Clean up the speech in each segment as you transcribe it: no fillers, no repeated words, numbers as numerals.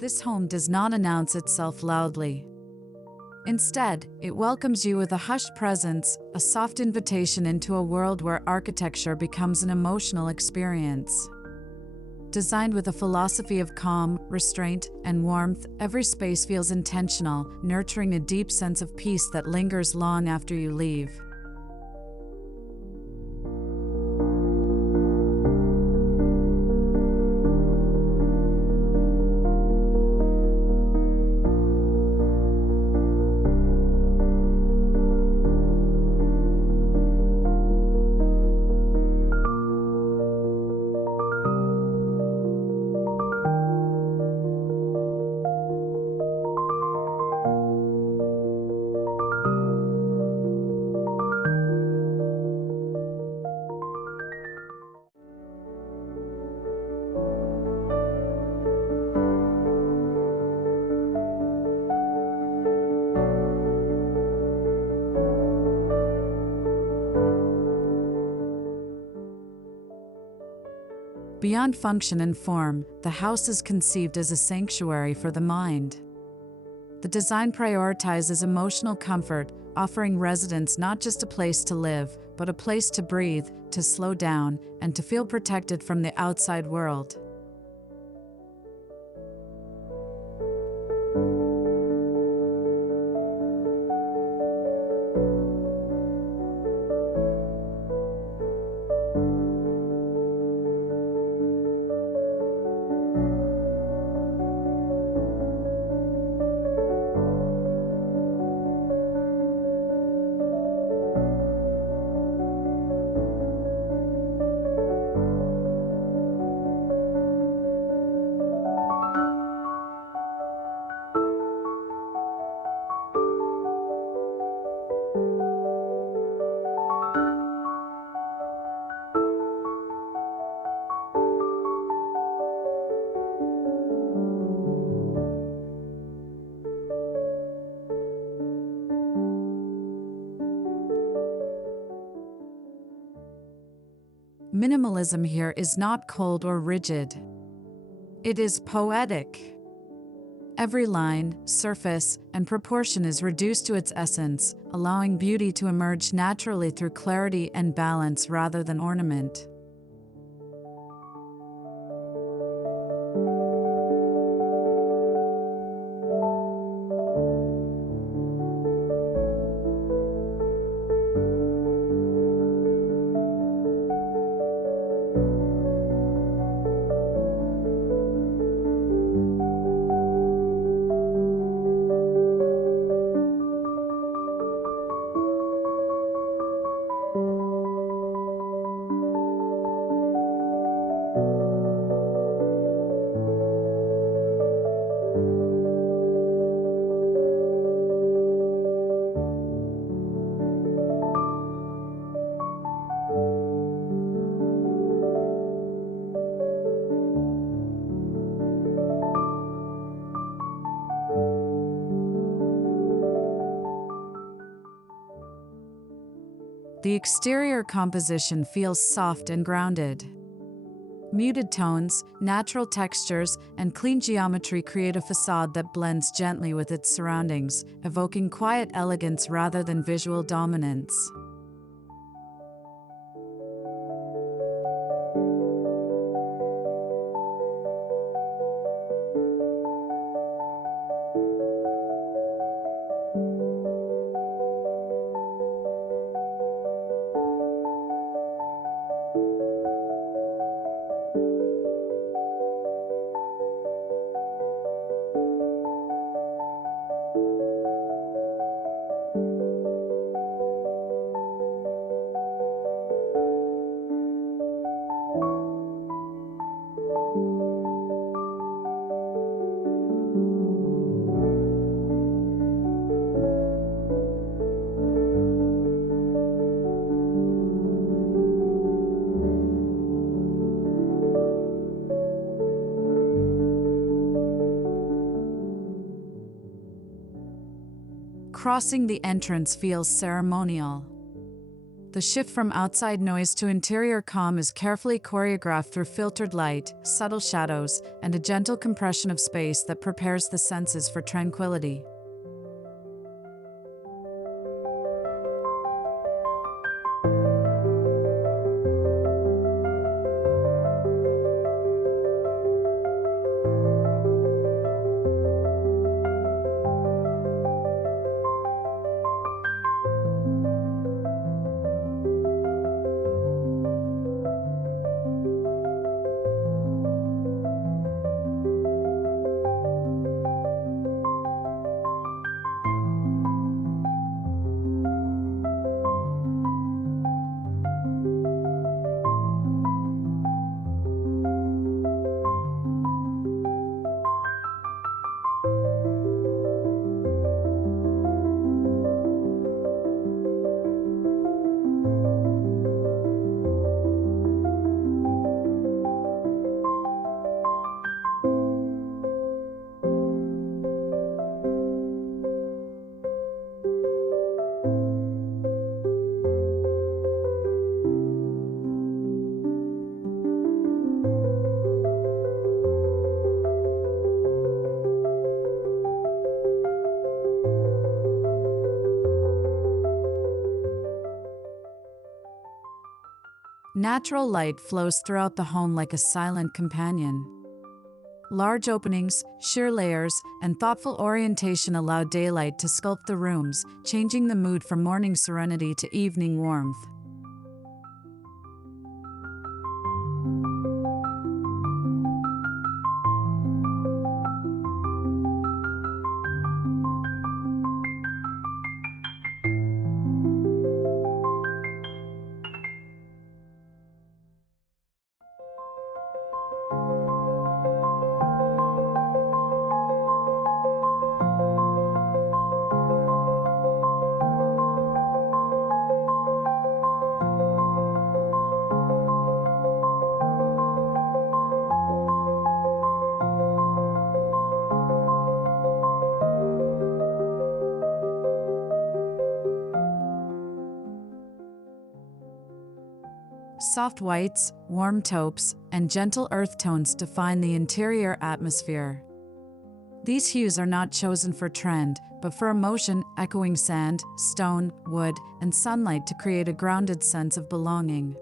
This home does not announce itself loudly. Instead, it welcomes you with a hushed presence, a soft invitation into a world where architecture becomes an emotional experience. Designed with a philosophy of calm, restraint, and warmth, every space feels intentional, nurturing a deep sense of peace that lingers long after you leave. Beyond function and form, the house is conceived as a sanctuary for the mind. The design prioritizes emotional comfort, offering residents not just a place to live, but a place to breathe, to slow down, and to feel protected from the outside world. Minimalism here is not cold or rigid. It is poetic. Every line, surface, and proportion is reduced to its essence, allowing beauty to emerge naturally through clarity and balance rather than ornament. The exterior composition feels soft and grounded. Muted tones, natural textures, and clean geometry create a facade that blends gently with its surroundings, evoking quiet elegance rather than visual dominance. Crossing the entrance feels ceremonial. The shift from outside noise to interior calm is carefully choreographed through filtered light, subtle shadows, and a gentle compression of space that prepares the senses for tranquility. Natural light flows throughout the home like a silent companion. Large openings, sheer layers, and thoughtful orientation allow daylight to sculpt the rooms, changing the mood from morning serenity to evening warmth. Soft whites, warm taupes, and gentle earth tones define the interior atmosphere. These hues are not chosen for trend, but for emotion, echoing sand, stone, wood, and sunlight to create a grounded sense of belonging.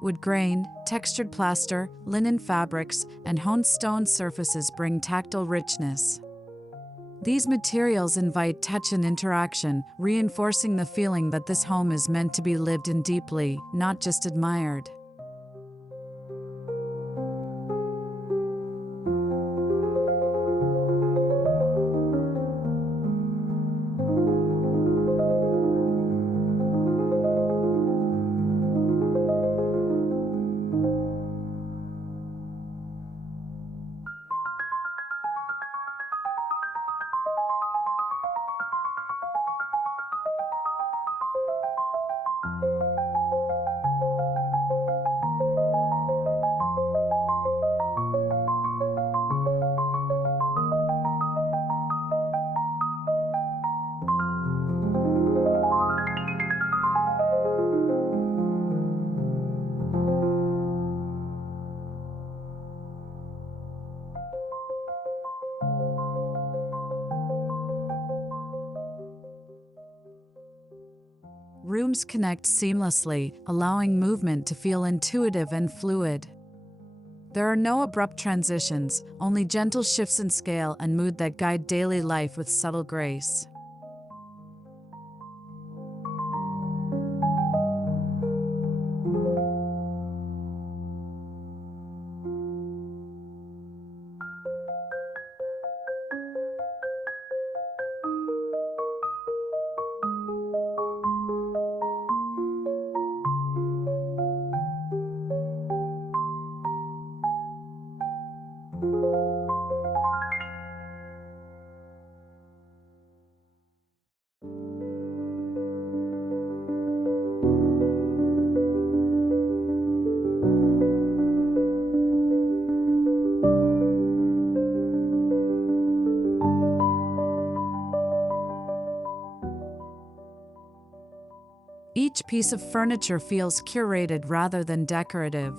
Wood grain, textured plaster, linen fabrics, and honed stone surfaces bring tactile richness. These materials invite touch and interaction, reinforcing the feeling that this home is meant to be lived in deeply, not just admired. Rooms connect seamlessly, allowing movement to feel intuitive and fluid. There are no abrupt transitions, only gentle shifts in scale and mood that guide daily life with subtle grace. Each piece of furniture feels curated rather than decorative.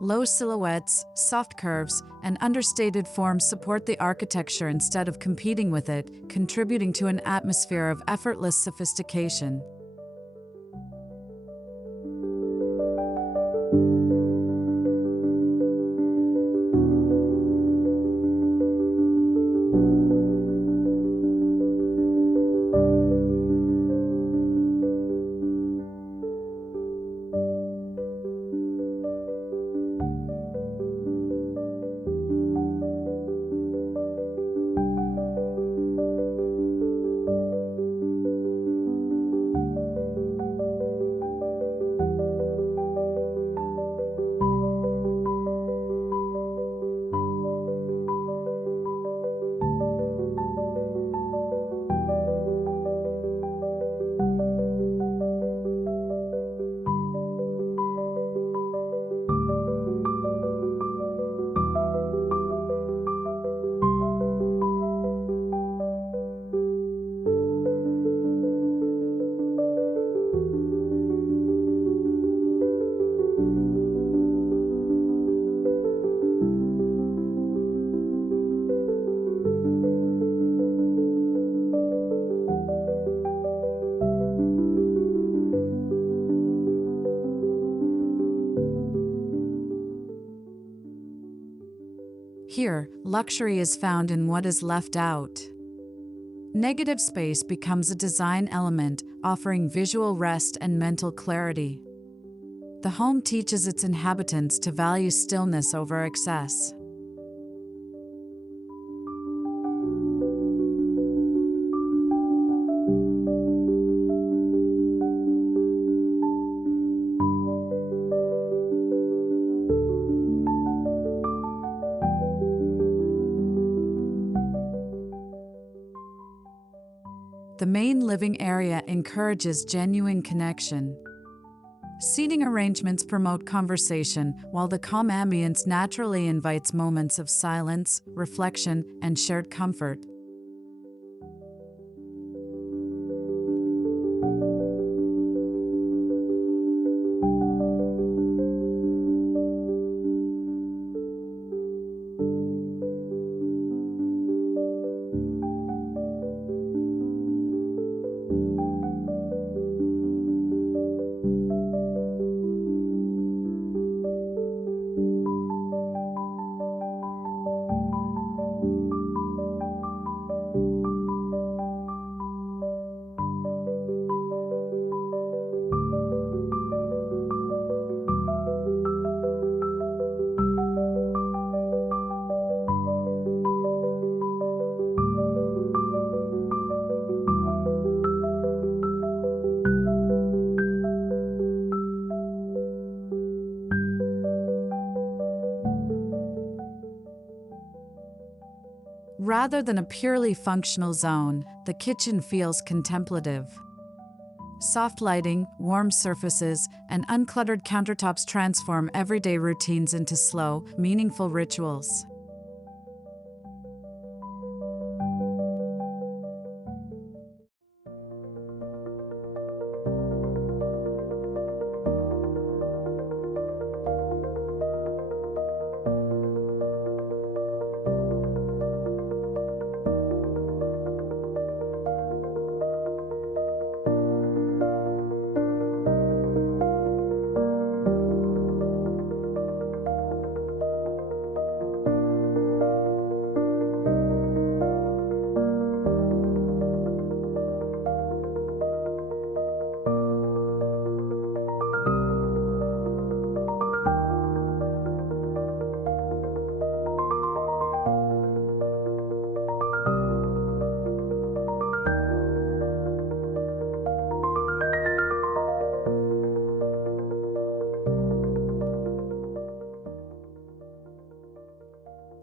Low silhouettes, soft curves, and understated forms support the architecture instead of competing with it, contributing to an atmosphere of effortless sophistication. Here, luxury is found in what is left out. Negative space becomes a design element, offering visual rest and mental clarity. The home teaches its inhabitants to value stillness over excess. The main living area encourages genuine connection. Seating arrangements promote conversation, while the calm ambience naturally invites moments of silence, reflection, and shared comfort. Rather than a purely functional zone, the kitchen feels contemplative. Soft lighting, warm surfaces, and uncluttered countertops transform everyday routines into slow, meaningful rituals.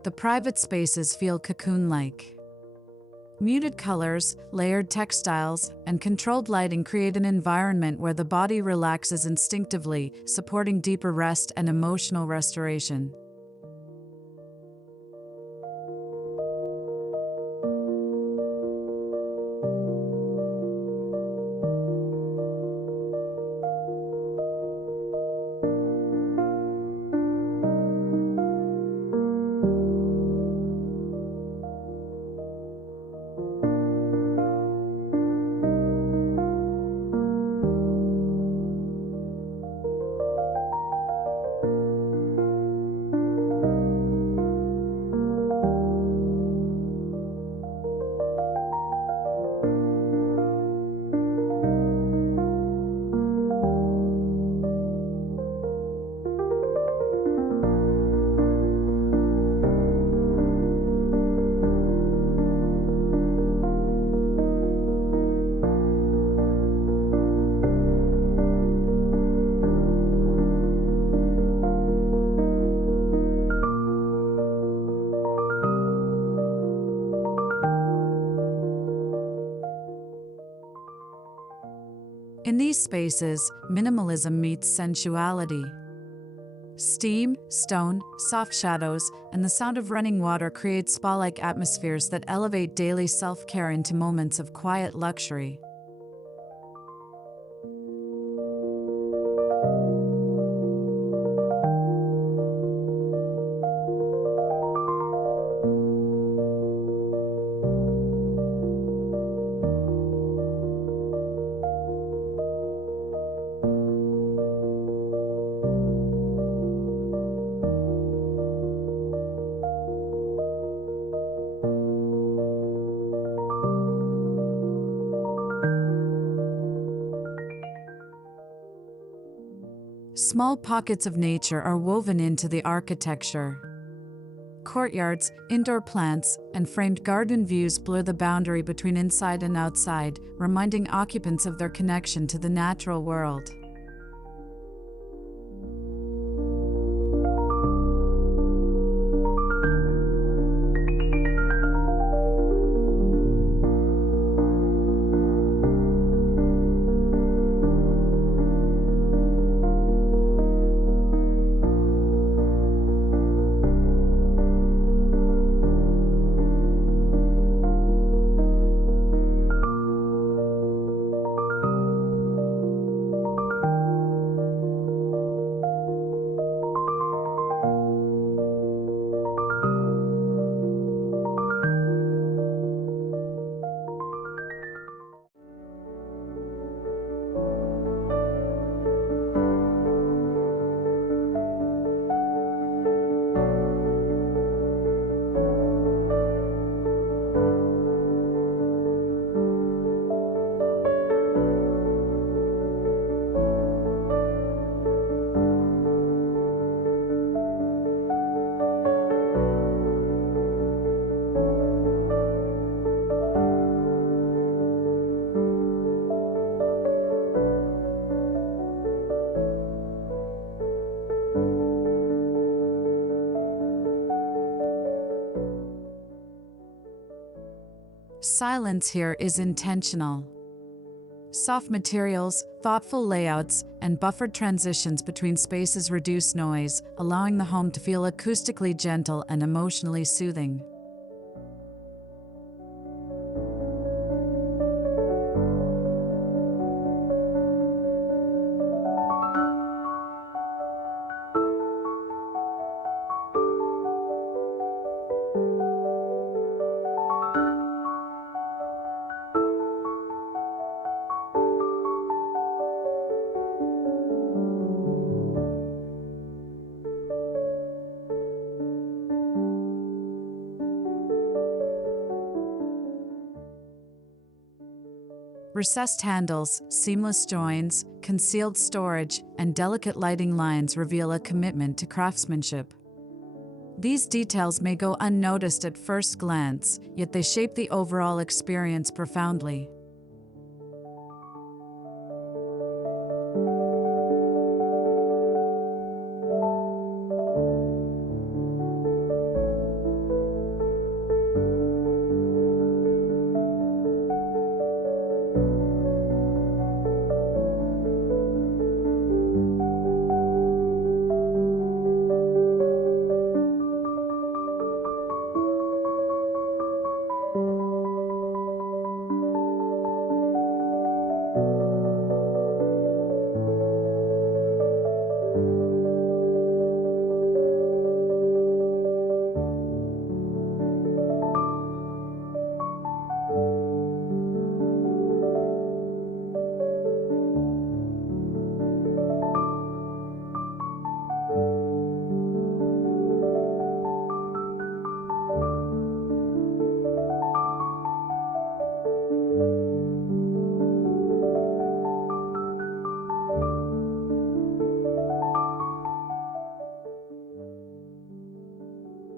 the private spaces feel cocoon-like. Muted colors, layered textiles, and controlled lighting create an environment where the body relaxes instinctively, supporting deeper rest and emotional restoration. In these spaces, minimalism meets sensuality. Steam, stone, soft shadows, and the sound of running water create spa-like atmospheres that elevate daily self-care into moments of quiet luxury. Small pockets of nature are woven into the architecture. Courtyards, indoor plants, and framed garden views blur the boundary between inside and outside, reminding occupants of their connection to the natural world. Silence here is intentional. Soft materials, thoughtful layouts, and buffered transitions between spaces reduce noise, allowing the home to feel acoustically gentle and emotionally soothing. Recessed handles, seamless joins, concealed storage, and delicate lighting lines reveal a commitment to craftsmanship. These details may go unnoticed at first glance, yet they shape the overall experience profoundly.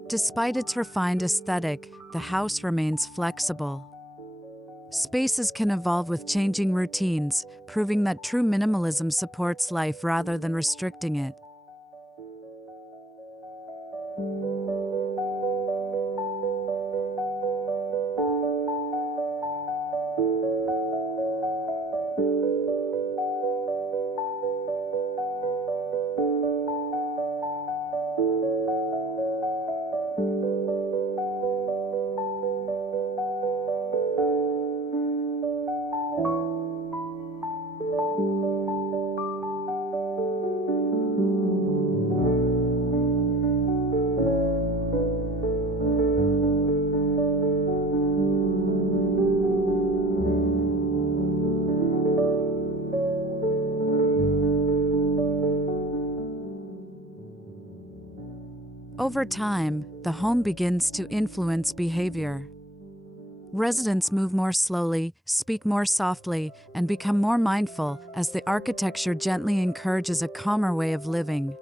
Despite its refined aesthetic, the house remains flexible. Spaces can evolve with changing routines, proving that true minimalism supports life rather than restricting it. Over time, the home begins to influence behavior. Residents move more slowly, speak more softly, and become more mindful as the architecture gently encourages a calmer way of living.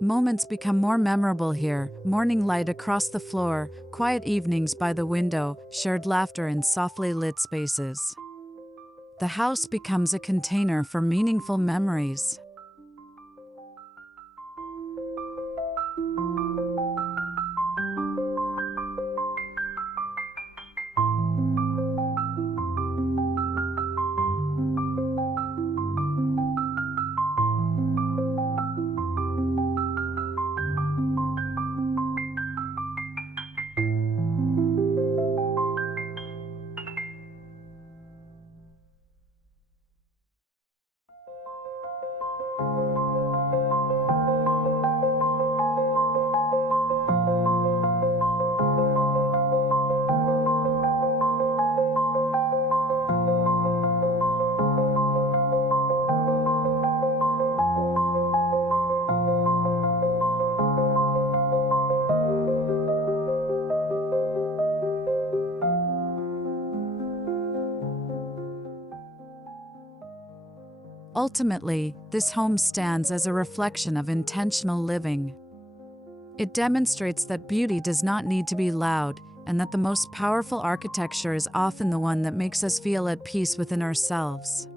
Moments become more memorable here: morning light across the floor, quiet evenings by the window, shared laughter in softly lit spaces. The house becomes a container for meaningful memories. Ultimately, this home stands as a reflection of intentional living. It demonstrates that beauty does not need to be loud, and that the most powerful architecture is often the one that makes us feel at peace within ourselves.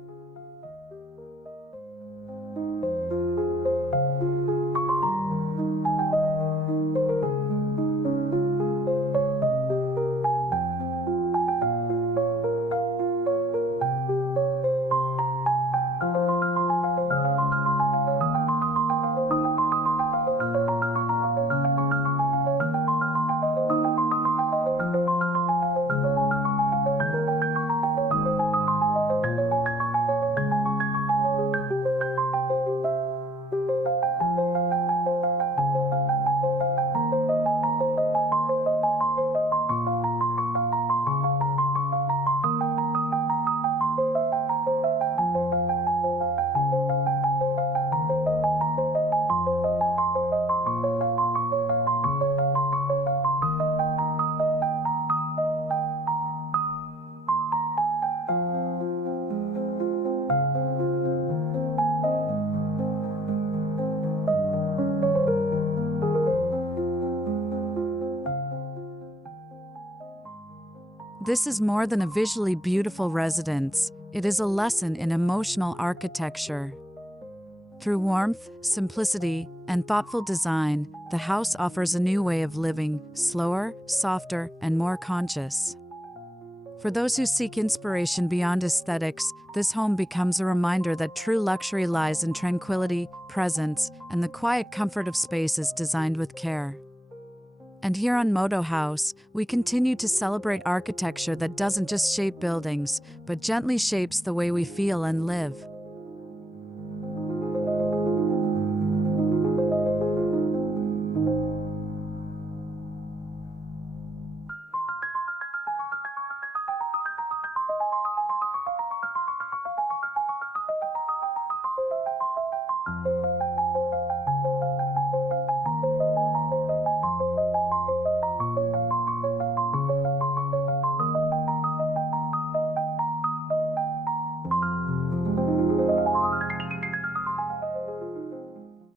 This is more than a visually beautiful residence, it is a lesson in emotional architecture. Through warmth, simplicity, and thoughtful design, the house offers a new way of living, slower, softer, and more conscious. For those who seek inspiration beyond aesthetics, this home becomes a reminder that true luxury lies in tranquility, presence, and the quiet comfort of spaces designed with care. And here on Modo Haus, we continue to celebrate architecture that doesn't just shape buildings, but gently shapes the way we feel and live.